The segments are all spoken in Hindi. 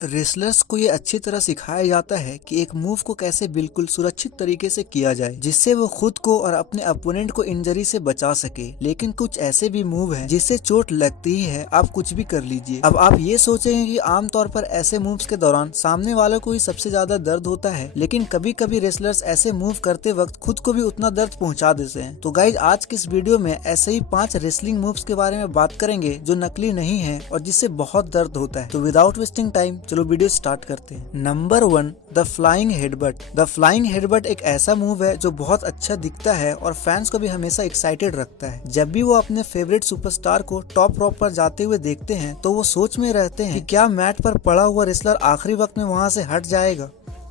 रेसलर्स को ये अच्छी तरह सिखाया जाता है कि एक मूव को कैसे बिल्कुल सुरक्षित तरीके से किया जाए जिससे वो खुद को और अपने अपोनेंट को इंजरी से बचा सके। लेकिन कुछ ऐसे भी मूव हैं जिससे चोट लगती ही है, आप कुछ भी कर लीजिए। अब आप ये सोचेंगे कि आमतौर पर ऐसे मूव्स के दौरान सामने वालों को ही सबसे ज्यादा दर्द होता है, लेकिन कभी कभी रेसलर्स ऐसे मूव करते वक्त खुद को भी उतना दर्द पहुंचा देते हैं। तो गाइज आज की इस वीडियो में ऐसे ही 5 रेसलिंग मूव्स के बारे में बात करेंगे जो नकली नहीं है और जिससे बहुत दर्द होता है। तो विदाउट वेस्टिंग टाइम चलो वीडियो स्टार्ट करते हैं। Number 1, the flying headbutt. The flying headbutt एक ऐसा मूव है जो बहुत अच्छा दिखता है और फैंस को भी हमेशा एक्साइटेड रखता है। जब भी वो अपने फेवरेट सुपरस्टार को टॉप रॉप पर जाते हुए देखते हैं तो वो सोच में रहते हैं कि क्या मैट पर पड़ा हुआ रेसलर आखिरी वक्त में वहां से हट जाएगा।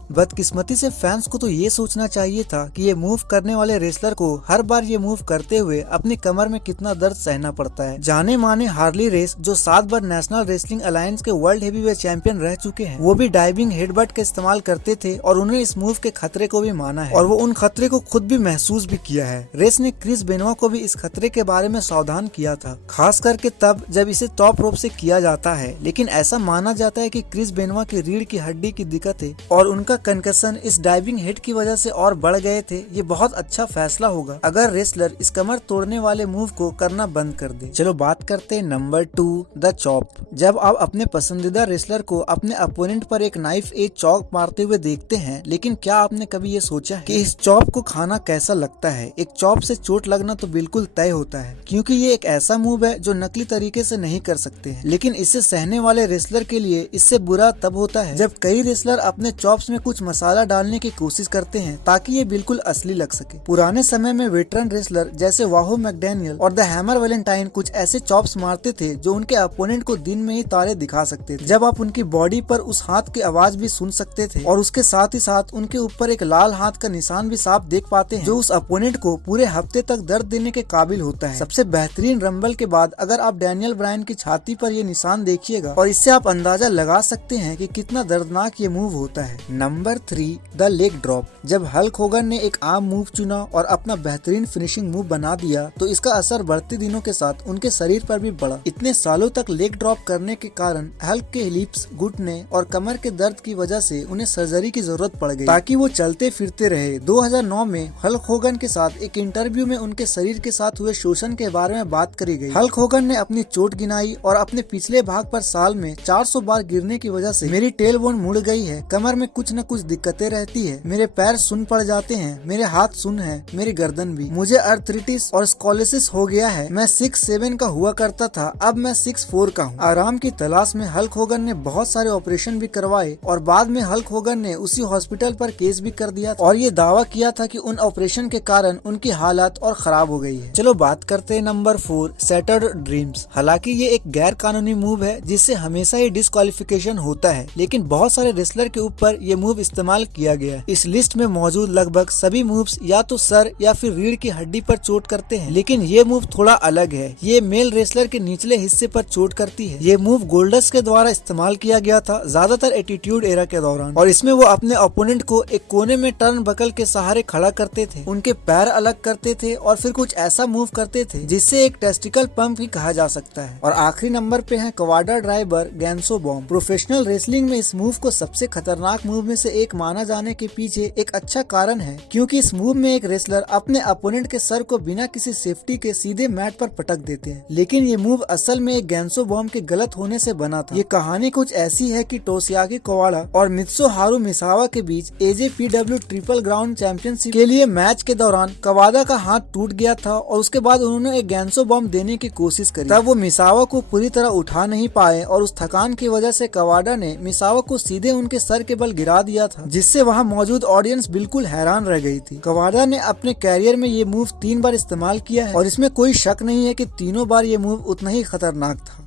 बदकिस्मती से फैंस को तो ये सोचना चाहिए था कि ये मूव करने वाले रेसलर को हर बार ये मूव करते हुए अपनी कमर में कितना दर्द सहना पड़ता है। जाने माने हार्ली रेस जो 7 बार नेशनल रेसलिंग अलायंस के वर्ल्ड हेवीवेट चैंपियन रह चुके हैं, वो भी डाइविंग हेडबट का इस्तेमाल करते थे और उन्होंने इस मूव के खतरे को भी माना है और वो उन खतरे को खुद भी महसूस भी किया है। रेस ने क्रिस बेनवा को भी इस खतरे के बारे में सावधान किया था, खास करके तब जब इसे टॉप रोप से किया जाता है। लेकिन ऐसा माना जाता है कि क्रिस बेनवा की रीढ़ की हड्डी की दिक्कत है और उनका कंकशन इस डाइविंग हिट की वजह से और बढ़ गए थे। ये बहुत अच्छा फैसला होगा अगर रेसलर इस कमर तोड़ने वाले मूव को करना बंद कर दे। चलो बात करते हैं नंबर 2, द चॉप। जब आप अपने पसंदीदा रेसलर को अपने अपोनेंट पर एक नाइफ एज चॉप मारते हुए देखते हैं, लेकिन क्या आपने कभी ये सोचा है कि इस चॉप को खाना कैसा लगता है। एक चॉप से चोट लगना तो बिल्कुल तय होता है, क्योंकि ये एक ऐसा मूव है जो नकली तरीके से नहीं कर सकते हैं। लेकिन इसे सहने वाले रेसलर के लिए इससे बुरा तब होता है जब कई रेसलर अपने चॉप्स में कुछ मसाला डालने की कोशिश करते हैं ताकि ये बिल्कुल असली लग सके। पुराने समय में वेटरन रेसलर जैसे वाहो मैकडेनियल और द हैमर वैलेंटाइन कुछ ऐसे चॉप्स मारते थे जो उनके अपोनेंट को दिन में ही तारे दिखा सकते थे। जब आप उनकी बॉडी पर उस हाथ की आवाज भी सुन सकते थे और उसके साथ ही साथ उनके ऊपर एक लाल हाथ का निशान भी साफ देख पाते हैं, जो उस अपोनेंट को पूरे हफ्ते तक दर्द देने के काबिल होता है। सबसे बेहतरीन रंबल के बाद अगर आप डैनियल ब्रायन की छाती पर ये निशान देखिएगा और इससे आप अंदाजा लगा सकते हैं कि कितना दर्दनाक ये मूव होता है। Number 3, the leg drop. जब हल्क होगन ने एक आम मूव चुना और अपना बेहतरीन फिनिशिंग मूव बना दिया तो इसका असर बढ़ते दिनों के साथ उनके शरीर पर भी बढ़ा। इतने सालों तक लेग ड्रॉप करने के कारण हल्क के हिप्स, घुटने और कमर के दर्द की वजह से उन्हें सर्जरी की जरूरत पड़ गई ताकि वो चलते फिरते रहे। 2009 में हल्क होगन के साथ एक इंटरव्यू में उनके शरीर के साथ हुए शोषण के बारे में बात करी गई। हल्क होगन ने अपनी चोट गिनाई और अपने पिछले भाग पर साल में 400 बार गिरने की वजह से मेरी टेल बोन मुड़ गई है, कमर में कुछ न कुछ दिक्कतें रहती है, मेरे पैर सुन पड़ जाते हैं, मेरे हाथ सुन है, मेरी गर्दन भी, मुझे अर्थराइटिस और स्कोलियोसिस हो गया है। मैं 6'7" का हुआ करता था, अब मैं 6'4" का हूँ। आराम की तलाश में हल्क होगन ने बहुत सारे ऑपरेशन भी करवाए और बाद में हल्क होगन ने उसी हॉस्पिटल पर केस भी कर दिया और ये दावा किया था कि उन ऑपरेशन के कारण उनकी हालत और खराब हो गई है। चलो बात करते हैं नंबर 4, शैटर्ड ड्रीम्स। हालांकि ये एक गैर कानूनी मूव है जिससे हमेशा ही डिस्क्वालिफिकेशन होता है, लेकिन बहुत सारे रेसलर के ऊपर ये मूव इस्तेमाल किया गया। इस लिस्ट में मौजूद लगभग सभी मूव्स या तो सर या फिर रीढ़ की हड्डी पर चोट करते हैं, लेकिन ये मूव थोड़ा अलग है। ये मेल रेसलर के निचले हिस्से पर चोट करती है। ये मूव गोल्डस्ट के द्वारा इस्तेमाल किया गया था, ज्यादातर एटीट्यूड एरा के दौरान, और इसमें वो अपने ओपोनेंट को एक कोने में टर्न बकल के सहारे खड़ा करते थे, उनके पैर अलग करते थे और फिर कुछ ऐसा मूव करते थे जिससे एक टेस्टिकल पंप ही कहा जा सकता है। और आखिरी नंबर पे है कवाडा ड्राइवर गैंसो बॉम्ब। प्रोफेशनल रेसलिंग में इस मूव को सबसे खतरनाक मूव में से एक माना जाने के पीछे एक अच्छा कारण है, क्योंकि इस मूव में एक रेसलर अपने अपोनेंट के सर को बिना किसी सेफ्टी के सीधे मैट पर पटक देते हैं। लेकिन ये मूव असल में एक गैंसो बॉम्ब के गलत होने से बना था। ये कहानी कुछ ऐसी है कि टोशियाकी कवाडा और मित्सुहारू मिसावा के बीच AJPW ट्रिपल ग्राउंड चैंपियनशिप के लिए मैच के दौरान कवाडा का हाथ टूट गया था और उसके बाद उन्होंने एक गैंसो बॉम्ब देने की कोशिश करी। तब वो मिसावा को पूरी तरह उठा नहीं पाए और उस थकान की वजह से कवाडा ने मिसावा को सीधे उनके सर के बल गिरा दिया था, जिससे वहाँ मौजूद ऑडियंस बिल्कुल हैरान रह गई थी। कवाडा ने अपने कैरियर में ये मूव 3 बार इस्तेमाल किया है और इसमें कोई शक नहीं है कि तीनों बार ये मूव उतना ही खतरनाक था।